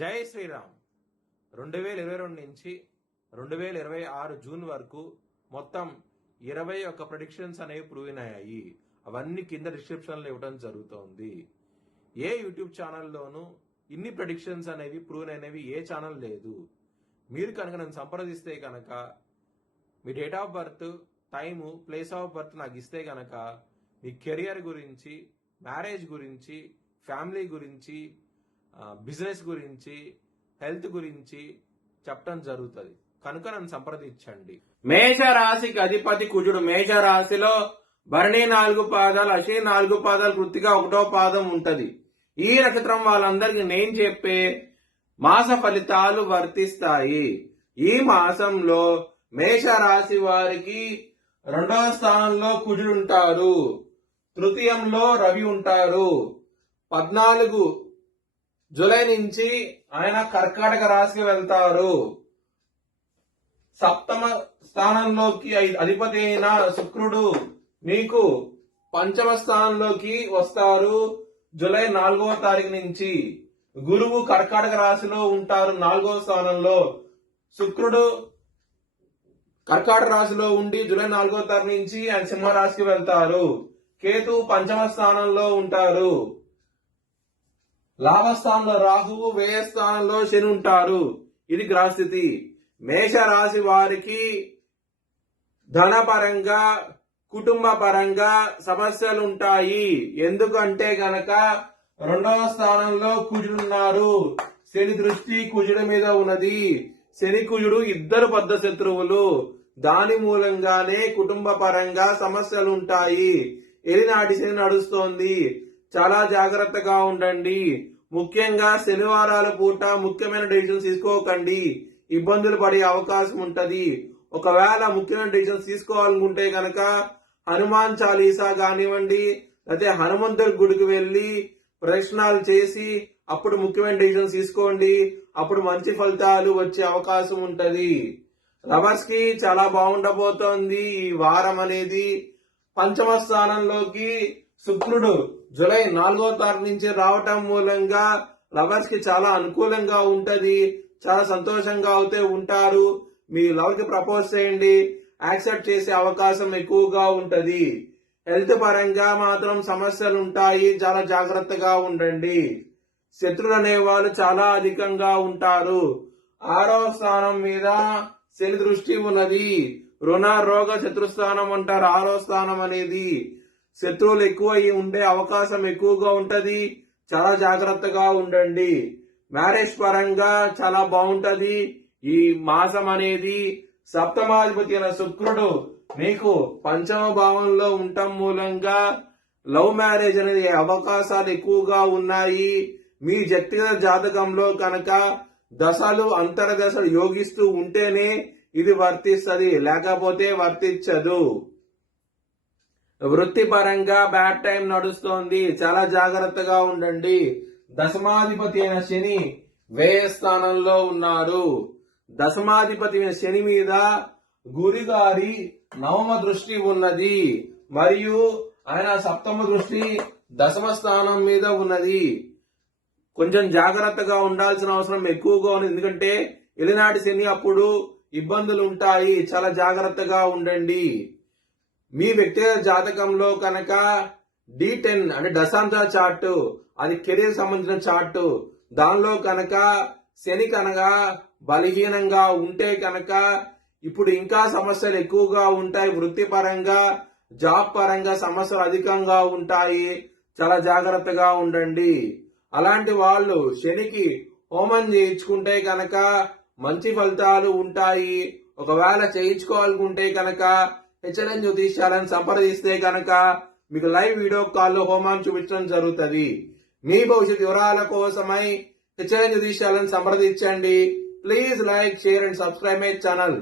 జై శ్రీరామ్. 2022 నుంచి 2026 జూన్ వరకు మొత్తం 21 ప్రెడిక్షన్స్ అనేవి ప్రూవ్ అయ్యాయి. అవన్నీ కింద డిస్క్రిప్షన్లో ఇవ్వడం జరుగుతోంది. ఏ యూట్యూబ్ ఛానల్లోనూ ఇన్ని ప్రెడిక్షన్స్ అనేవి ప్రూవ్ అయినవి ఏ ఛానల్ లేదు. మీరు కనుక నన్ను సంప్రదిస్తే కనుక మీ date of birth, time, place of birth నాకు ఇస్తే కనుక మీ కెరియర్ గురించి, మ్యారేజ్ గురించి, ఫ్యామిలీ గురించి, బిజినెస్ గురించి, హెల్త్ గురించి చెప్పడం జరుగుతుంది. కనుక నన్ను సంప్రదించండి. మేష రాశికి అధిపతి కుజుడు. మేష రాశిలో భరణి 4 పాదాలు, అశ్విని 4 పాదాలు, కృత్తిక 1వ పాదం ఉంటది. ఈ నక్షత్రం వాళ్ళందరికీ నేను చెప్పే మాస ఫలితాలు వర్తిస్తాయి. ఈ మాసంలో మేష రాశి వారికి 2వ స్థానంలో కుజుడు ఉంటారు, తృతీయంలో రవి ఉంటారు. 14 జూలై నుంచి ఆయన కర్కాటక రాశికి వెళ్తారు. సప్తమ స్థానంలోకి అధిపతి అయిన శుక్రుడు మీకు పంచమ స్థానంలోకి వస్తారు జూలై 4వ తారీఖు నుంచి. గురువు కర్కాటక రాశిలో ఉంటారు 4వ స్థానంలో. శుక్రుడు కర్కాటక రాశిలో ఉండి జూలై 4వ తారీఖు నుంచి ఆయన సింహ రాశికి వెళ్తారు. కేతు పంచమ స్థానంలో ఉంటారు. లాభస్థానంలో రాహువు, వ్యయస్థానంలో శని ఉంటారు. ఇది గ్రహస్థితి. మేష రాశి వారికి ధనపరంగా, కుటుంబ పరంగా సమస్యలు ఉంటాయి. ఎందుకంటే గనక 2వ స్థానంలో కుజుడున్నారు. శని దృష్టి కుజుడి మీద ఉన్నది. శని కుజుడు ఇద్దరు బద్ధ శత్రువులు. దాని మూలంగానే కుటుంబ పరంగా సమస్యలు ఉంటాయి. ఎలినాటి శని నడుస్తోంది. చాలా జాగ్రత్తగా ఉండండి. ముఖ్యంగా శనివారాల పూట ముఖ్యమైన డెసిషన్స్ తీసుకోకండి. ఇబ్బందులు పడే అవకాశం ఉంటది. ఒకవేళ ముఖ్యమైన డెసిషన్స్ తీసుకోవాలనుకుంటే గనక హనుమాన్ చాలీసా కానివ్వండి, అయితే హనుమంతుడి గుడికి వెళ్లి ప్రదక్షిణాలు చేసి అప్పుడు ముఖ్యమైన డెసిషన్స్ తీసుకోండి. అప్పుడు మంచి ఫలితాలు వచ్చే అవకాశం ఉంటది. లవర్స్ కి చాలా బాగుండబోతోంది ఈ వారం అనేది. పంచమ స్థానంలోకి శుక్రుడు జూలై 4వ తారీఖు నుంచి రావటం మూలంగా లవర్స్ కి చాలా అనుకూలంగా ఉంటది. చాలా సంతోషంగా అయితే ఉంటారు. మీ లవ్ కి ప్రపోజ్ చేయండి, యాక్సెప్ట్ చేసే అవకాశం ఎక్కువగా ఉంటది. హెల్త్ పరంగా మాత్రం సమస్యలు ఉంటాయి. చాలా జాగ్రత్తగా ఉండండి. శత్రులు అనే వాళ్ళు చాలా అధికంగా ఉంటారు. 6వ స్థానం మీద శని దృష్టి ఉన్నది. రుణ, రోగ, శత్రుస్థానం అంటారు 6వ స్థానం అనేది. శత్రువులు ఎక్కువ ఉండే అవకాశం ఎక్కువగా ఉంటది. చాలా జాగ్రత్తగా ఉండండి. మ్యారేజ్ పరంగా చాలా బాగుంటది ఈ మాసం అనేది. సప్తమాధిపతి అయిన శుక్రుడు మీకు పంచమ భావంలో ఉండటం మూలంగా లవ్ మ్యారేజ్ అనేది అవకాశాలు ఎక్కువగా ఉన్నాయి. మీ వ్యక్తిగత జాతకంలో కనుక దశలు, అంతర్దశలు యోగిస్తూ ఉంటేనే ఇది వర్తిస్తుంది, లేకపోతే వర్తించదు. వృత్తిపరంగా బ్యాడ్ టైం నడుస్తోంది. చాలా జాగ్రత్తగా ఉండండి. దశమాధిపతి అయిన శని వ్యయ స్థానంలో ఉన్నారు. దశమాధిపతి అయిన శని మీద గురుగారి 9వ దృష్టి ఉన్నది. మరియు ఆయన 7వ దృష్టి దశమ స్థానం మీద ఉన్నది. కొంచెం జాగ్రత్తగా ఉండాల్సిన అవసరం ఎక్కువగా ఉంది. ఎందుకంటే ఎలినాటి శని అప్పుడు ఇబ్బందులు ఉంటాయి. చాలా జాగ్రత్తగా ఉండండి. మీ వ్యక్తిగత జాతకంలో కనుక D10 అంటే దశాంశ చార్ట్, అది కెరీర్ సంబంధించిన చార్ట్, దానిలో కనుక శని కనుక బలహీనంగా ఉంటే కనుక ఇప్పుడు ఇంకా సమస్యలు ఎక్కువగా ఉంటాయి. వృత్తిపరంగా, జాబ్ పరంగా సమస్యలు అధికంగా ఉంటాయి. చాలా జాగ్రత్తగా ఉండండి. అలాంటి వాళ్ళు శనికి హోమం చేయించుకుంటే కనుక మంచి ఫలితాలు ఉంటాయి. ఒకవేళ చేయించుకోవాలనుకుంటే కనుక హెచ్ఎల్ఎన్ జ్యోతిష్యాలను సంప్రదిస్తే కనుక మీకు లైవ్ వీడియో కాల్లో హోమాన్ని చూపించడం జరుగుతుంది. మీ భవిష్యత్ వివరాల కోసమై హెచ్ఎల్ఎన్ జ్యోతిష్యాలను సంప్రదించండి. Please like, share and subscribe my channel.